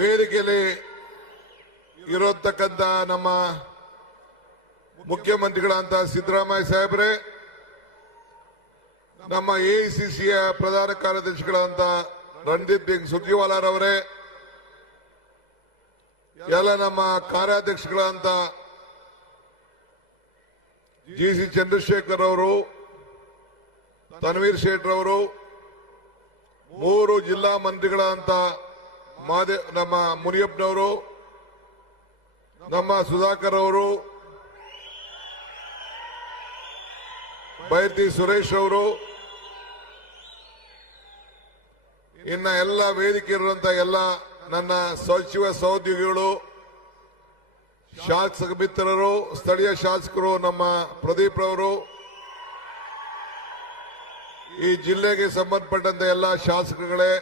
ವೇದಿಕೆಯಲ್ಲಿ ಇರತಕ್ಕಂತ ನಮ್ಮ ಮುಖ್ಯಮಂತ್ರಿಗಳಂತ ಸಿದ್ದರಾಮಯ್ಯ ಸಾಹೇಬ್ರೆ, ನಮ್ಮ ಎಐಸಿಸಿಯ ಪ್ರಧಾನ ಕಾರ್ಯದರ್ಶಿಗಳಂತ ರಣದೀಪ್ ಸಿಂಗ್ ಸುರ್ಜೇವಾಲಾರವರೇ, ಎಲ್ಲ ನಮ್ಮ ಕಾರ್ಯಾಧ್ಯಕ್ಷಗಳಂತ ಜಿಸಿ ಚಂದ್ರಶೇಖರ್ ಅವರು, ತನ್ವೀರ್ ಶೇಟ್ ಅವರು, 3 ಜಿಲ್ಲಾ ಮಂತ್ರಿಗಳಂತ ನಮ್ಮ ಮುನಿಯಪ್ಪನವರು, ನಮ್ಮ ಸುಧಾಕರ್ ಅವರು, ಬೈರ್ತಿ ಸುರೇಶ್ ಅವರು, ಇನ್ನ ಎಲ್ಲ ವೇದಿಕೆ ಇರುವಂತ ಎಲ್ಲ ನನ್ನ ಸಚಿವ ಸಹೋದ್ಯೋಗಿಗಳು, ಶಾಸಕ ಮಿತ್ರರು, ಸ್ಥಳೀಯ ಶಾಸಕರು, ನಮ್ಮ ಪ್ರದೀಪ್ ರವರು, ಈ ಜಿಲ್ಲೆಗೆ ಸಂಬಂಧಪಟ್ಟಂತ ಎಲ್ಲ ಶಾಸಕರುಗಳೇ,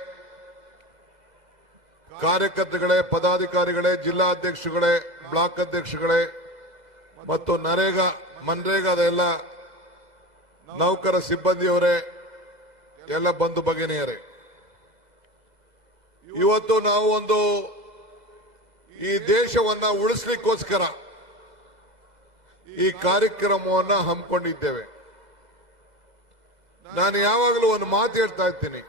ಕಾರ್ಯಕರ್ತರುಗಳೇ, ಪದಾಧಿಕಾರಿಗಳೇ, ಜಿಲ್ಲಾಧ್ಯಕ್ಷರುಗಳೇ, ಬ್ಲಾಕ್ ಅಧ್ಯಕ್ಷರುಗಳೇ ಮತ್ತು ಮನ್ರೇಗಾದ ಎಲ್ಲ ನೌಕರ ಸಿಬ್ಬಂದಿಯವರೇ, ಎಲ್ಲ ಬಂಧು ಭಗಿನಿಯರೇ, ಇವತ್ತು ನಾವು ಈ ದೇಶವನ್ನ ಉಳಿಸ್ಲಿಕ್ಕೋಸ್ಕರ ಈ ಕಾರ್ಯಕ್ರಮವನ್ನ ಹಮ್ಮಿಕೊಂಡಿದ್ದೇವೆ. ನಾನು ಯಾವಾಗಲೂ ಒಂದು ಮಾತು ಹೇಳ್ತಾ ಇರ್ತೀನಿ,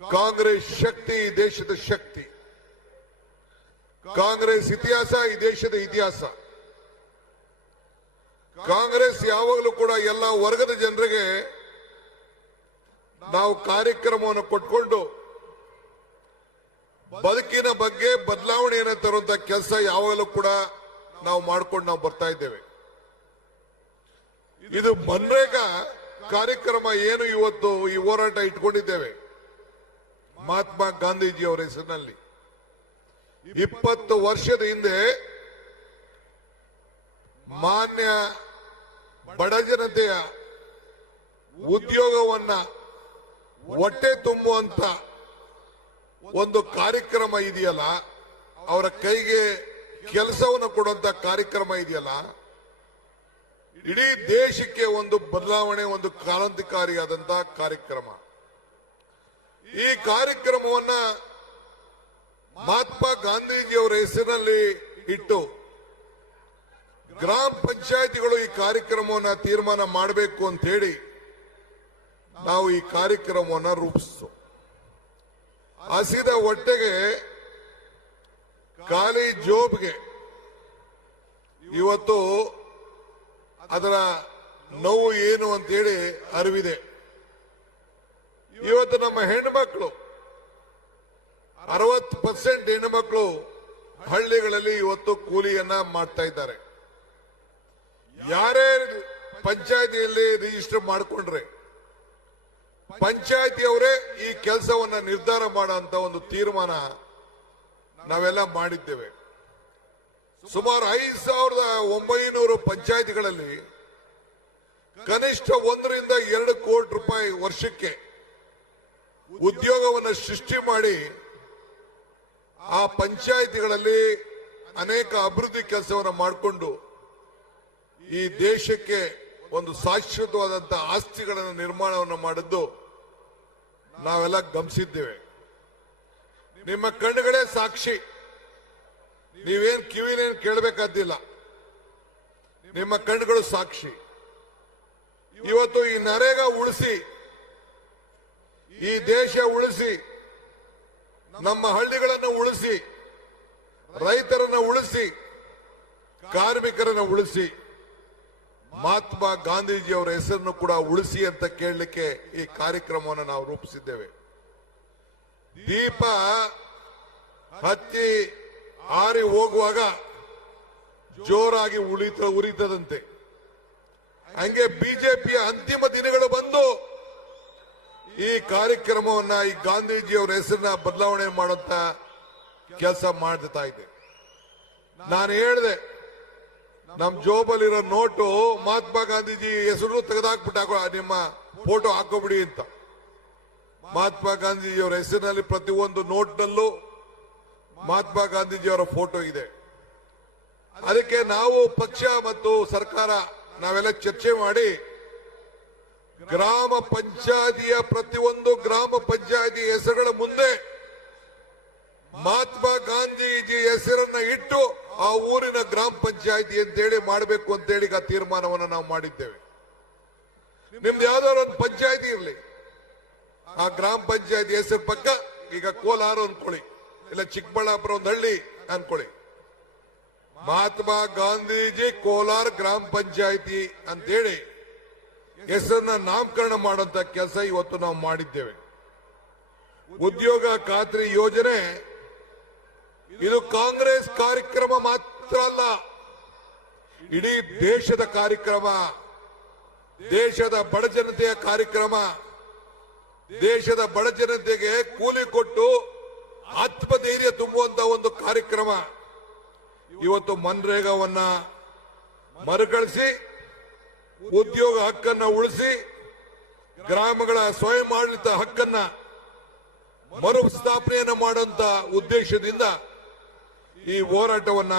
ಕಾಂಗ್ರೆಸ್ ಶಕ್ತಿ ಈ ದೇಶದ ಶಕ್ತಿ, ಕಾಂಗ್ರೆಸ್ ಇತಿಹಾಸ ಈ ದೇಶದ ಇತಿಹಾಸ. ಕಾಂಗ್ರೆಸ್ ಯಾವಾಗಲೂ ಕೂಡ ಎಲ್ಲ ವರ್ಗದ ಜನರಿಗೆ ನಾವು ಕಾರ್ಯಕ್ರಮವನ್ನು ಕೊಟ್ಕೊಂಡು ಬದುಕಿನ ಬಗ್ಗೆ ಬದಲಾವಣೆಯನ್ನು ತರುವಂತ ಕೆಲಸ ಯಾವಾಗಲೂ ಕೂಡ ನಾವು ಮಾಡ್ಕೊಂಡು ಬರ್ತಾ ಇದ್ದೇವೆ. ಇದು ಮನ್ರೇಗಾ ಕಾರ್ಯಕ್ರಮ ಏನು ಇವತ್ತು ಈ ಹೋರಾಟ ಇಟ್ಕೊಂಡಿದ್ದೇವೆ ಮಹಾತ್ಮ ಗಾಂಧೀಜಿ ಅವರ ಹೆಸರಿನಲ್ಲಿ. 20 ವರ್ಷದ ಹಿಂದೆ ಮಾನ್ಯ ಬಡ ಜನತೆಯ ಉದ್ಯೋಗವನ್ನ ಹೊಟ್ಟೆ ತುಂಬುವಂತ ಒಂದು ಕಾರ್ಯಕ್ರಮ ಇದೆಯಲ್ಲ, ಅವರ ಕೈಗೆ ಕೆಲಸವನ್ನು ಕೊಡುವಂತ ಕಾರ್ಯಕ್ರಮ ಇದೆಯಲ್ಲ, ಇಡೀ ದೇಶಕ್ಕೆ ಒಂದು ಬದಲಾವಣೆ, ಒಂದು ಕ್ರಾಂತಿಕಾರಿಯಾದಂತಹ ಕಾರ್ಯಕ್ರಮ. ಈ ಕಾರ್ಯಕ್ರಮವನ್ನ ಮಹಾತ್ಮ ಗಾಂಧೀಜಿಯವರ ಹೆಸರಿನಲ್ಲಿ ಇಟ್ಟು ಗ್ರಾಮ ಪಂಚಾಯಿತಿಗಳು ಈ ಕಾರ್ಯಕ್ರಮವನ್ನು ತೀರ್ಮಾನ ಮಾಡಬೇಕು ಅಂತ ಹೇಳಿ ನಾವು ಈ ಕಾರ್ಯಕ್ರಮವನ್ನು ರೂಪಿಸಿತು. ಹಸಿದ ಹೊಟ್ಟೆಗೆ, ಖಾಲಿ ಜೋಬ್ಗೆ ಇವತ್ತು ಅದರ ನೋವು ಏನು ಅಂತೇಳಿ ಅರಿವಿದೆ. ಇವತ್ತು ನಮ್ಮ ಹೆಣ್ಣುಮಕ್ಕಳು 60% ಹೆಣ್ಣುಮಕ್ಕಳು ಹಳ್ಳಿಗಳಲ್ಲಿ ಇವತ್ತು ಕೂಲಿಯನ್ನ ಮಾಡ್ತಾ ಇದ್ದಾರೆ. ಯಾರೇ ಪಂಚಾಯತಿಯಲ್ಲಿ ರಿಜಿಸ್ಟರ್ ಮಾಡಿಕೊಂಡ್ರೆ ಪಂಚಾಯತಿಯವರೇ ಈ ಕೆಲಸವನ್ನ ನಿರ್ಧಾರ ಮಾಡುವಂತ ಒಂದು ತೀರ್ಮಾನ ನಾವೆಲ್ಲ ಮಾಡಿದ್ದೇವೆ. ಸುಮಾರು 5,900 ಪಂಚಾಯತಿಗಳಲ್ಲಿ ಕನಿಷ್ಠ 1 ರಿಂದ 2 ಕೋಟಿ ರೂಪಾಯಿ ವರ್ಷಕ್ಕೆ ಉದ್ಯೋಗವನ್ನು ಸೃಷ್ಟಿ ಮಾಡಿ ಆ ಪಂಚಾಯತಿಗಳಲ್ಲಿ ಅನೇಕ ಅಭಿವೃದ್ಧಿ ಕೆಲಸವನ್ನು ಮಾಡಿಕೊಂಡು ಈ ದೇಶಕ್ಕೆ ಒಂದು ಶಾಶ್ವತವಾದಂತಹ ಆಸ್ತಿಗಳನ್ನು ನಿರ್ಮಾಣವನ್ನು ಮಾಡಿದ್ದು ನಾವೆಲ್ಲ ಗಮನಿಸಿದ್ದೇವೆ. ನಿಮ್ಮ ಕಣ್ಣುಗಳೇ ಸಾಕ್ಷಿ, ನೀವೇನ್ ಕಿವಿನೇನ್ ಕೇಳಬೇಕಾದಿಲ್ಲ, ನಿಮ್ಮ ಕಣ್ಣುಗಳು ಸಾಕ್ಷಿ. ಇವತ್ತು ಈ ನರೇಗಾ ಉಳಿಸಿ, ಈ ದೇಶ ಉಳಿಸಿ, ನಮ್ಮ ಹಳ್ಳಿಗಳನ್ನು ಉಳಿಸಿ, ರೈತರನ್ನ ಉಳಿಸಿ, ಕಾರ್ಮಿಕರನ್ನ ಉಳಿಸಿ, ಮಹಾತ್ಮ ಗಾಂಧೀಜಿಯವರ ಹೆಸರನ್ನು ಕೂಡ ಉಳಿಸಿ ಅಂತ ಕೇಳಲಿಕ್ಕೆ ಈ ಕಾರ್ಯಕ್ರಮವನ್ನು ನಾವು ರೂಪಿಸಿದ್ದೇವೆ. ದೀಪ ಹತ್ತಿ ಆರಿ ಹೋಗುವಾಗ ಜೋರಾಗಿ ಉರಿತದಂತೆ, ಹಂಗೆ ಬಿಜೆಪಿಯ ಅಂತಿಮ ದಿನಗಳು ಬಂದು ಈ ಕಾರ್ಯಕ್ರಮವನ್ನ, ಈ ಗಾಂಧೀಜಿಯವರ ಹೆಸರನ್ನ ಬದಲಾವಣೆ ಮಾಡುವಂತ ಕೆಲಸ ಮಾಡ್ತಾ ಇದೆ. ನಾನು ಹೇಳಿದೆ, ನಮ್ ಜೋಬಲ್ಲಿರೋ ನೋಟು ಮಹಾತ್ಮ ಗಾಂಧೀಜಿ ಹೆಸರು ತೆಗೆದಾಕ್ಬಿಟ್ಟ, ನಿಮ್ಮ ಫೋಟೋ ಹಾಕೋಬಿಡಿ ಅಂತ. ಮಹಾತ್ಮ ಗಾಂಧೀಜಿಯವರ ಹೆಸರಿನಲ್ಲಿ ಪ್ರತಿಯೊಂದು ನೋಟ್ನಲ್ಲೂ ಮಹಾತ್ಮ ಗಾಂಧೀಜಿಯವರ ಫೋಟೋ ಇದೆ. ಅದಕ್ಕೆ ನಾವು ಪಕ್ಷ ಮತ್ತು ಸರ್ಕಾರ ನಾವೆಲ್ಲ ಚರ್ಚೆ ಮಾಡಿ ಗ್ರಾಮ ಪಂಚಾಯತಿಯ ಪ್ರತಿಯೊಂದು ಗ್ರಾಮ ಪಂಚಾಯತಿ ಹೆಸರುಗಳ ಮುಂದೆ ಮಹಾತ್ಮ ಊರಿನ ಗ್ರಾಮ ಪಂಚಾಯತಿ ಅಂತೇಳಿ ಮಾಡಬೇಕು ಅಂತೇಳಿ ಈಗ ತೀರ್ಮಾನವನ್ನು ನಾವು ಮಾಡಿದ್ದೇವೆ. ನಿಮ್ದು ಯಾವ್ದಾದ್ರು ಒಂದು ಪಂಚಾಯತಿ ಇರಲಿ, ಆ ಗ್ರಾಮ ಪಂಚಾಯತಿ ಹೆಸರು ಪಕ್ಕ ಈಗ ಕೋಲಾರ ಅನ್ಕೊಳ್ಳಿ, ಇಲ್ಲ ಚಿಕ್ಕಬಳ್ಳಾಪುರ ಒಂದು ಹಳ್ಳಿ ಅನ್ಕೊಳ್ಳಿ, ಮಹಾತ್ಮ ಗಾಂಧೀಜಿ ಕೋಲಾರ ಗ್ರಾಮ ಪಂಚಾಯತಿ ಅಂತೇಳಿ ಹೆಸರನ್ನ ನಾಮಕರಣ ಮಾಡುವಂತ ಕೆಲಸ ಇವತ್ತು ನಾವು ಮಾಡಿದ್ದೇವೆ. ಉದ್ಯೋಗ ಖಾತ್ರಿ ಯೋಜನೆ ಇದು ಕಾಂಗ್ರೆಸ್ ಕಾರ್ಯಕ್ರಮ ಮಾತ್ರ ಅಲ್ಲ, ಇಡೀ ದೇಶದ ಕಾರ್ಯಕ್ರಮ, ದೇಶದ ಬಡ ಜನತೆಯ ಕಾರ್ಯಕ್ರಮ, ದೇಶದ ಬಡ ಜನತೆಗೆ ಕೂಲಿ ಕೊಟ್ಟು ಆತ್ಮಧೈರ್ಯ ತುಂಬುವಂತ ಒಂದು ಕಾರ್ಯಕ್ರಮ. ಇವತ್ತು ಮನ್ರೇಗಾವನ್ನ ಮರುಕಳಿಸಿ ಉದ್ಯೋಗ ಹಕ್ಕನ್ನ ಉಳಿಸಿ ಗ್ರಾಮಗಳ ಸ್ವಯಂ ಆಡಳಿತ ಹಕ್ಕನ್ನ ಮರುಸ್ಥಾಪನೆಯನ್ನು ಮಾಡುವಂತ ಉದ್ದೇಶದಿಂದ ಈ ಹೋರಾಟವನ್ನ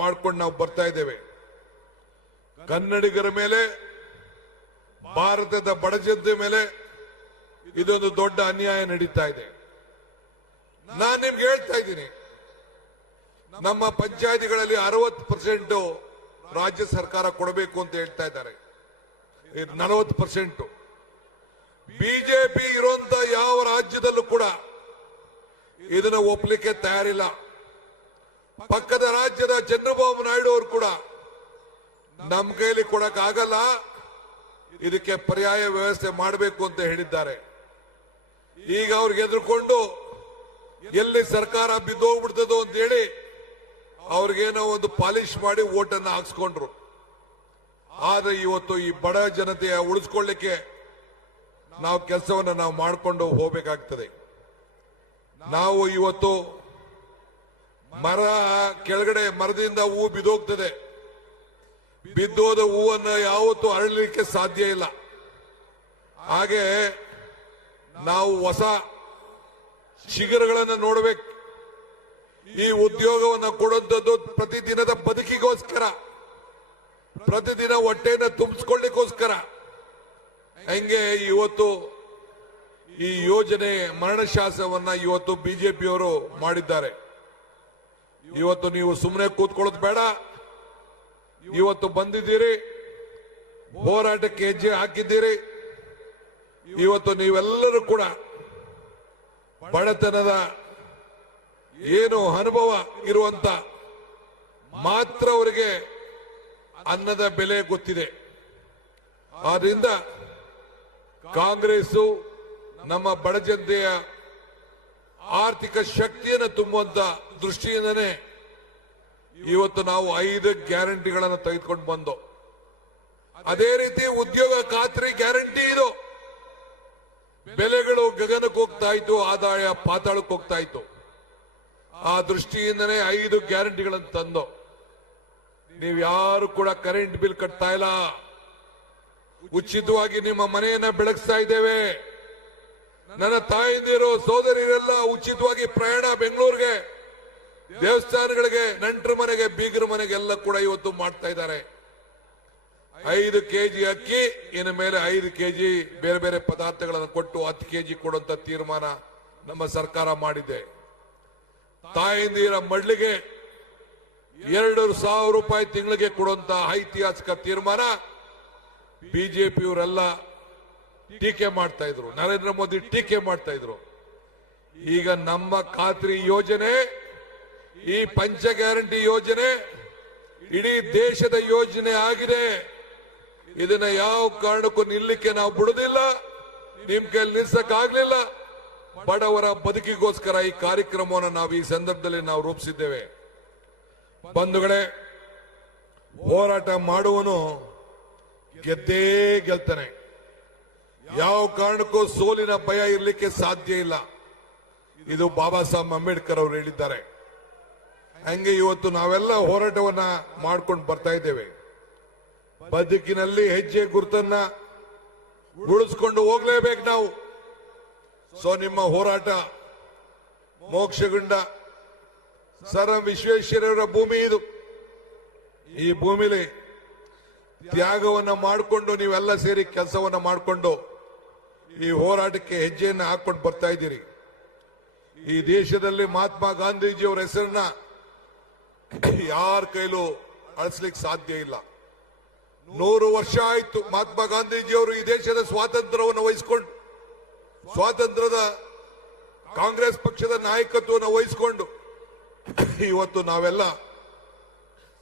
ಮಾಡ್ಕೊಂಡು ನಾವು ಬರ್ತಾ ಇದ್ದೇವೆ. ಕನ್ನಡಿಗರ ಮೇಲೆ, ಭಾರತದ ಬಡ ಜನತೆ ಮೇಲೆ ಇದೊಂದು ದೊಡ್ಡ ಅನ್ಯಾಯ ನಡೀತಾ ಇದೆ. ನಾನು ನಿಮ್ಗೆ ಹೇಳ್ತಾ ಇದ್ದೀನಿ, ನಮ್ಮ ಪಂಚಾಯತಿಗಳಲ್ಲಿ 60% ರಾಜ್ಯ ಸರ್ಕಾರ ಕೊಡಬೇಕು ಅಂತ ಹೇಳ್ತಾ ಇದ್ದಾರೆ, 40%. ಬಿಜೆಪಿ ಇರುವಂತ ಯಾವ ರಾಜ್ಯದಲ್ಲೂ ಕೂಡ ಇದನ್ನ ಒಪ್ಪಲಿಕ್ಕೆ ತಯಾರಿಲ್ಲ. ಪಕ್ಕದ ರಾಜ್ಯದ ಚಂದ್ರಬಾಬು ನಾಯ್ಡು ಅವರು ಕೂಡ ನಮ್ಮ ಕೈಲಿ ಕೊಡಕ್ ಆಗಲ್ಲ, ಇದಕ್ಕೆ ಪರ್ಯಾಯ ವ್ಯವಸ್ಥೆ ಮಾಡಬೇಕು ಅಂತ ಹೇಳಿದ್ದಾರೆ. ಈಗ ಅವ್ರಿಗೆ ಎದುರುಕೊಂಡು ಎಲ್ಲಿ ಸರ್ಕಾರ ಬಿದ್ದೋಗ್ಬಿಡ್ತದೋ ಅಂತ ಹೇಳಿ ಅವ್ರಿಗೇನೋ ಒಂದು ಪಾಲಿಶ್ ಮಾಡಿ ಓಟನ್ನ ಹಾಕ್ಸ್ಕೊಂಡ್ರು. ಆದ್ರೆ ಇವತ್ತು ಈ ಬಡ ಜನತೆಯ ಉಳಿಸ್ಕೊಳ್ಳಿಕ್ಕೆ ನಾವು ಕೆಲಸವನ್ನ ನಾವು ಮಾಡಿಕೊಂಡು ಹೋಗಬೇಕಾಗ್ತದೆ. ನಾವು ಇವತ್ತು ಮರ ಕೆಳಗಡೆ ಮರದಿಂದ ಹೂವು ಬಿದ್ದೋಗ್ತದೆ, ಬಿದ್ದೋದ ಹೂವನ್ನು ಯಾವತ್ತೂ ಅರಳಲಿಕ್ಕೆ ಸಾಧ್ಯ ಇಲ್ಲ. ಹಾಗೆ ನಾವು ಹೊಸ ಶಿಖರಗಳನ್ನು ನೋಡಬೇಕು. ಈ ಉದ್ಯೋಗವನ್ನು ಕೊಡುವಂಥದ್ದು ಪ್ರತಿದಿನದ ಬದುಕಿಗೋಸ್ಕರ, ಪ್ರತಿದಿನ ಹೊಟ್ಟೆಯನ್ನು ತುಂಬಿಸ್ಕೊಳ್ಳಿಕ್ಕೋಸ್ಕರ. ಹಂಗೆ ಇವತ್ತು ಈ ಯೋಜನೆ ಮರಣಶಾಸನವನ್ನ ಇವತ್ತು ಬಿಜೆಪಿಯವರು ಮಾಡಿದ್ದಾರೆ. ಇವತ್ತು ನೀವು ಸುಮ್ಮನೆ ಕೂತ್ಕೊಳ್ಳೋದು ಬೇಡ, ಇವತ್ತು ಬಂದಿದ್ದೀರಿ, ಹೋರಾಟಕ್ಕೆ ಹೆಜ್ಜೆ ಹಾಕಿದ್ದೀರಿ. ಇವತ್ತು ನೀವೆಲ್ಲರೂ ಕೂಡ ಬಡತನದ ಏನು ಅನುಭವ ಇರುವಂತ ಮಾತ್ರ ಅವರಿಗೆ ಅನ್ನದ ಬೆಲೆ ಗೊತ್ತಿದೆ. ಆದ್ರಿಂದ ಕಾಂಗ್ರೆಸ್ ನಮ್ಮ ಬಡ ಜನತೆಯ ಆರ್ಥಿಕ ಶಕ್ತಿಯನ್ನು ತುಂಬುವಂತ ದೃಷ್ಟಿಯಿಂದನೇ ಇವತ್ತು ನಾವು 5 ಗ್ಯಾರಂಟಿಗಳನ್ನು ತೆಗೆದುಕೊಂಡು ಬಂದು, ಅದೇ ರೀತಿ ಉದ್ಯೋಗ ಖಾತ್ರಿ ಗ್ಯಾರಂಟಿ ಇದು. ಬೆಲೆಗಳು ಗಗನಕ್ಕೆ ಹೋಗ್ತಾ ಇತ್ತು, ಆದಾಯ ಪಾತಾಳಕ್ಕೆ ಹೋಗ್ತಾ ಇತ್ತು. ಆ ದೃಷ್ಟಿಯಿಂದನೇ 5 ಗ್ಯಾರಂಟಿಗಳನ್ನು ತಂದು, ನೀವು ಯಾರು ಕೂಡ ಕರೆಂಟ್ ಬಿಲ್ ಕಟ್ತಾ ಇಲ್ಲ, ಉಚಿತವಾಗಿ ನಿಮ್ಮ ಮನೆಯನ್ನ ಬೆಳಗಿಸ್ತಾ ಇದ್ದೇವೆ. ನನ್ನ ತಾಯಿಂದಿರು ಸೋದರಿಯರೆಲ್ಲ ಉಚಿತವಾಗಿ ಪ್ರಯಾಣ ಬೆಂಗಳೂರಿಗೆ, ದೇವಸ್ಥಾನಗಳಿಗೆ, ನೆಂಟರ ಮನೆಗೆ, ಬೀಗರ ಮನೆಗೆ ಎಲ್ಲ ಕೂಡ ಇವತ್ತು ಮಾಡ್ತಾ ಇದ್ದಾರೆ. 5 ಕೆಜಿ ಅಕ್ಕಿ, ಇನ್ನು ಮೇಲೆ 5 ಕೆಜಿ ಬೇರೆ ಬೇರೆ ಪದಾರ್ಥಗಳನ್ನು ಕೊಟ್ಟು 10 ಕೆಜಿ ಕೊಡುವಂತ ತೀರ್ಮಾನ ನಮ್ಮ ಸರ್ಕಾರ ಮಾಡಿದೆ. ತಾಯಿಂದಿರ ಮಡ್ಲಿಗೆ 2,000 ರೂಪಾಯಿ ತಿಂಗಳಿಗೆ ಕೊಡುವಂತ ಐತಿಹಾಸಿಕ ತೀರ್ಮಾನ ಬಿಜೆಪಿಯವರೆಲ್ಲ ಟೀಕೆ ಮಾಡ್ತಾ ಇದ್ರು, ನರೇಂದ್ರ ಮೋದಿ ಟೀಕೆ ಮಾಡ್ತಾ ಇದ್ರು. ಈಗ ನಮ್ಮ ಖಾತ್ರಿ ಯೋಜನೆ, ಈ ಪಂಚ ಗ್ಯಾರಂಟಿ ಯೋಜನೆ ಇಡೀ ದೇಶದ ಯೋಜನೆ ಆಗಿದೆ. ಇದನ್ನ ಯಾವ ಕಾರಣಕ್ಕೂ ನಿಲ್ಲಕ್ಕೆ ನಾವು ಬಿಡುದಿಲ್ಲ, ನಿಮ್ ಕೈಲಿ ನಿಲ್ಸಕ್ಕಾಗ್ಲಿಲ್ಲ. ಬಡವರ ಬದುಕಿಗೋಸ್ಕರ ಈ ಕಾರ್ಯಕ್ರಮವನ್ನು ನಾವು ಈ ಸಂದರ್ಭದಲ್ಲಿ ನಾವು ರೂಪಿಸಿದ್ದೇವೆ. ಬಂಧುಗಳೇ, ಹೋರಾಟ ಮಾಡುವನು ಗೆದ್ದೇ ಗೆಲ್ತಾನೆ. ಯಾವ ಕಾರಣಕ್ಕೂ ಸೋಲಿನ ಭಯ ಇರಲಿಕ್ಕೆ ಸಾಧ್ಯ ಇಲ್ಲ. ಇದು ಬಾಬಾ ಸಾಹೇಬ್ ಅಂಬೇಡ್ಕರ್ ಅವರು ಹೇಳಿದ್ದಾರೆ. ಹಂಗೆ ಇವತ್ತು ನಾವೆಲ್ಲ ಹೋರಾಟವನ್ನ ಮಾಡ್ಕೊಂಡು ಬರ್ತಾ ಇದ್ದೇವೆ. ಬದುಕಿನಲ್ಲಿ ಹೆಜ್ಜೆ ಗುರುತನ್ನ ಉಳಿಸ್ಕೊಂಡು ಹೋಗ್ಲೇಬೇಕು ನಾವು. ಸೊ ನಿಮ್ಮ ಹೋರಾಟ ಮೋಕ್ಷಗುಂಡ ಸರ್ ಎಂ ವಿಶ್ವೇಶ್ವರಯ್ಯನವರ ಭೂಮಿ ಇದು. ಈ ಭೂಮಿಲಿ ತ್ಯಾಗವನ್ನ ಮಾಡಿಕೊಂಡು ನೀವೆಲ್ಲ ಸೇರಿ ಕೆಲಸವನ್ನ ಮಾಡಿಕೊಂಡು ಈ ಹೋರಾಟಕ್ಕೆ ಹೆಜ್ಜೆಯನ್ನು ಹಾಕೊಂಡು ಬರ್ತಾ ಇದ್ದೀರಿ. ಈ ದೇಶದಲ್ಲಿ ಮಹಾತ್ಮ ಗಾಂಧೀಜಿಯವರ ಹೆಸರನ್ನ ಯಾರ ಕೈಲೂ ಅಳಿಸ್ಲಿಕ್ಕೆ ಸಾಧ್ಯ ಇಲ್ಲ. 100 ವರ್ಷ ಆಯ್ತು ಮಹಾತ್ಮ ಗಾಂಧೀಜಿಯವರು ಈ ದೇಶದ ಸ್ವಾತಂತ್ರ್ಯವನ್ನು ವಹಿಸಿಕೊಂಡು, ಸ್ವಾತಂತ್ರ್ಯದ ಕಾಂಗ್ರೆಸ್ ಪಕ್ಷದ ನಾಯಕತ್ವವನ್ನು ವಹಿಸಿಕೊಂಡು ಇವತ್ತು ನಾವೆಲ್ಲ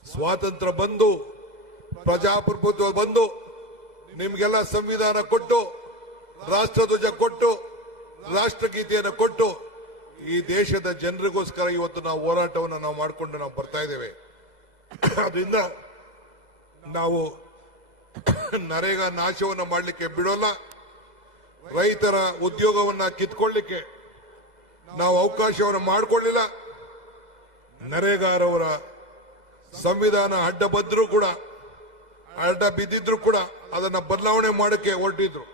ಸ್ವಾತಂತ್ರ್ಯ ಬಂದು, ಪ್ರಜಾಪ್ರಭುತ್ವ ಬಂದು, ನಿಮ್ಗೆಲ್ಲ ಸಂವಿಧಾನ ಕೊಟ್ಟು, ರಾಷ್ಟ್ರಧ್ವಜ ಕೊಟ್ಟು, ರಾಷ್ಟ್ರಗೀತೆಯನ್ನು ಕೊಟ್ಟು ಈ ದೇಶದ ಜನರಿಗೋಸ್ಕರ ಇವತ್ತು ನಾವು ಹೋರಾಟವನ್ನು ನಾವು ಮಾಡಿಕೊಂಡು ನಾವು ಬರ್ತಾ ಇದ್ದೇವೆ. ಅದರಿಂದ ನಾವು ನರೇಗಾ ನಾಶವನ್ನು ಮಾಡಲಿಕ್ಕೆ ಬಿಡೋಲ್ಲ. ರೈತರ ಉದ್ಯೋಗವನ್ನ ಕಿತ್ಕೊಳ್ಳಿಕ್ಕೆ ನಾವು ಅವಕಾಶವನ್ನು ಮಾಡಿಕೊಳ್ಳಿಲ್ಲ. ನರೇಗಾರವರ ಸಂವಿಧಾನ ಅಡ್ಡ ಬಿದ್ದಿದ್ರು ಕೂಡ ಅದನ್ನ ಬದಲಾವಣೆ ಮಾಡಕ್ಕೆ ಹೊರಟಿದ್ರು.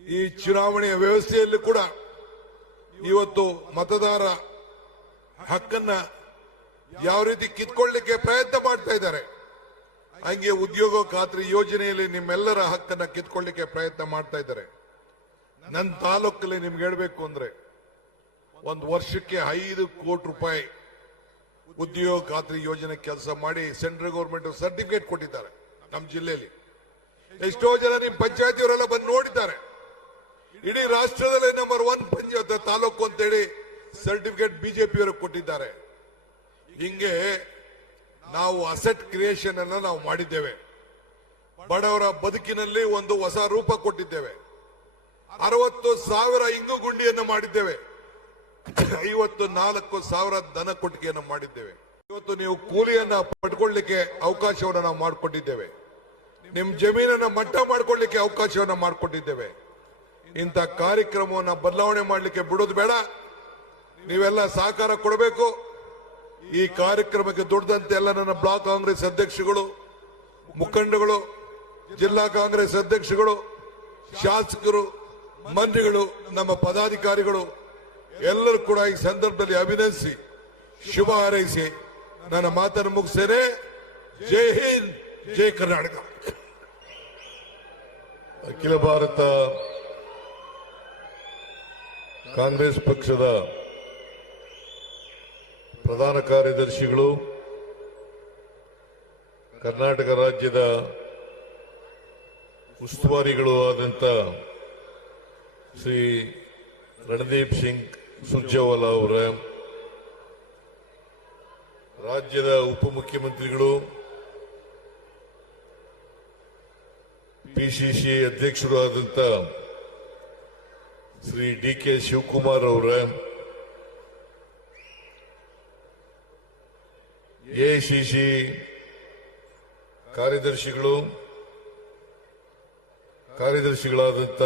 ಈ ಚುನಾವಣೆಯ ವ್ಯವಸ್ಥೆಯಲ್ಲಿ ಕೂಡ ಇವತ್ತು ಮತದಾರ ಹಕ್ಕನ್ನ ಯಾವ ರೀತಿ ಕಿತ್ಕೊಳ್ಳಿಕ್ಕೆ ಪ್ರಯತ್ನ ಮಾಡ್ತಾ ಇದ್ದಾರೆ, ಹಂಗೆ ಉದ್ಯೋಗ ಖಾತ್ರಿ ಯೋಜನೆಯಲ್ಲಿ ನಿಮ್ಮೆಲ್ಲರ ಹಕ್ಕನ್ನ ಕಿತ್ಕೊಳ್ಳಿಕ್ಕೆ ಪ್ರಯತ್ನ ಮಾಡ್ತಾ ಇದ್ದಾರೆ. ನನ್ನ ತಾಲೂಕಲ್ಲಿ ನಿಮ್ಗೆ ಹೇಳ್ಬೇಕು ಅಂದ್ರೆ ಒಂದು ವರ್ಷಕ್ಕೆ 5 ಕೋಟಿ ರೂಪಾಯಿ ಉದ್ಯೋಗ ಖಾತ್ರಿ ಯೋಜನೆ ಕೆಲಸ ಮಾಡಿ ಸೆಂಟ್ರಲ್ ಗೌರ್ಮೆಂಟ್ ಸರ್ಟಿಫಿಕೇಟ್ ಕೊಟ್ಟಿದ್ದಾರೆ. ನಮ್ಮ ಜಿಲ್ಲೆಯಲ್ಲಿ ಎಷ್ಟೋ ಜನ ನಿಮ್ ಪಂಚಾಯತಿಯವರೆಲ್ಲ ಬಂದು ನೋಡಿದ್ದಾರೆ. ಇಡೀ ರಾಷ್ಟ್ರದಲ್ಲೇ ನಂಬರ್ 1 ಪಂಚಾಯತ್ ತಾಲೂಕು ಅಂತೇಳಿ ಸರ್ಟಿಫಿಕೇಟ್ ಬಿಜೆಪಿಯವರು ಕೊಟ್ಟಿದ್ದಾರೆ. ಹಿಂಗೆ ನಾವು ಅಸೆಟ್ ಕ್ರಿಯೇಷನ್ ಅನ್ನ ನಾವು ಮಾಡಿದ್ದೇವೆ. ಬಡವರ ಬದುಕಿನಲ್ಲಿ ಒಂದು ಹೊಸ ರೂಪ ಕೊಟ್ಟಿದ್ದೇವೆ. 60,000 ಇಂಗು ಗುಂಡಿಯನ್ನು ಮಾಡಿದ್ದೇವೆ. 54,000 ದನ ಕೊಟ್ಟಿಗೆಯನ್ನು ಮಾಡಿದ್ದೇವೆ. ಇವತ್ತು ನೀವು ಕೂಲಿಯನ್ನ ಪಡ್ಕೊಳ್ಳಿಕ್ಕೆ ಅವಕಾಶವನ್ನು ನಾವು ಮಾಡಿಕೊಟ್ಟಿದ್ದೇವೆ. ನಿಮ್ ಜಮೀನನ್ನ ಮಟ್ಟ ಮಾಡ್ಕೊಳ್ಳಿಕ್ಕೆ ಅವಕಾಶವನ್ನ ಮಾಡಿಕೊಟ್ಟಿದ್ದೇವೆ. ಇಂಥ ಕಾರ್ಯಕ್ರಮವನ್ನು ಬದಲಾವಣೆ ಮಾಡಲಿಕ್ಕೆ ಬಿಡೋದು ಬೇಡ. ನೀವೆಲ್ಲ ಸಹಕಾರ ಕೊಡಬೇಕು. ಈ ಕಾರ್ಯಕ್ರಮಕ್ಕೆ ದುಡ್ದಂತೆ ಎಲ್ಲ ನನ್ನ ಬ್ಲಾಕ್ ಕಾಂಗ್ರೆಸ್ ಅಧ್ಯಕ್ಷಗಳು, ಮುಖಂಡಗಳು, ಜಿಲ್ಲಾ ಕಾಂಗ್ರೆಸ್ ಅಧ್ಯಕ್ಷಗಳು, ಶಾಸಕರು, ಮಂತ್ರಿಗಳು, ನಮ್ಮ ಪದಾಧಿಕಾರಿಗಳು ಎಲ್ಲರೂ ಕೂಡ ಈ ಸಂದರ್ಭದಲ್ಲಿ ಅಭಿನಂದಿಸಿ ಶುಭ ಹಾರೈಸಿ ನನ್ನ ಮಾತನ್ನು ಮುಗಿಸ್ತೇನೆ. ಜೈ ಹಿಂದ್, ಜೈ ಕರ್ನಾಟಕ. ಅಖಿಲ ಭಾರತ ಕಾಂಗ್ರೆಸ್ ಪಕ್ಷದ ಪ್ರಧಾನ ಕಾರ್ಯದರ್ಶಿಗಳು, ಕರ್ನಾಟಕ ರಾಜ್ಯದ ಉಸ್ತುವಾರಿಗಳು ಆದಂತ ಶ್ರೀ ರಣದೀಪ್ ಸಿಂಗ್ ಸುರ್ಜೇವಾಲಾ ಅವರ, ರಾಜ್ಯದ ಉಪಮುಖ್ಯಮಂತ್ರಿಗಳು, ಪಿಸಿಸಿ ಅಧ್ಯಕ್ಷರು ಆದಂತ ಶ್ರೀ ಡಿ.ಕೆ. ಶಿವಕುಮಾರ್ ಅವರ, ಎಐಸಿಸಿ ಕಾರ್ಯದರ್ಶಿಗಳಾದಂತ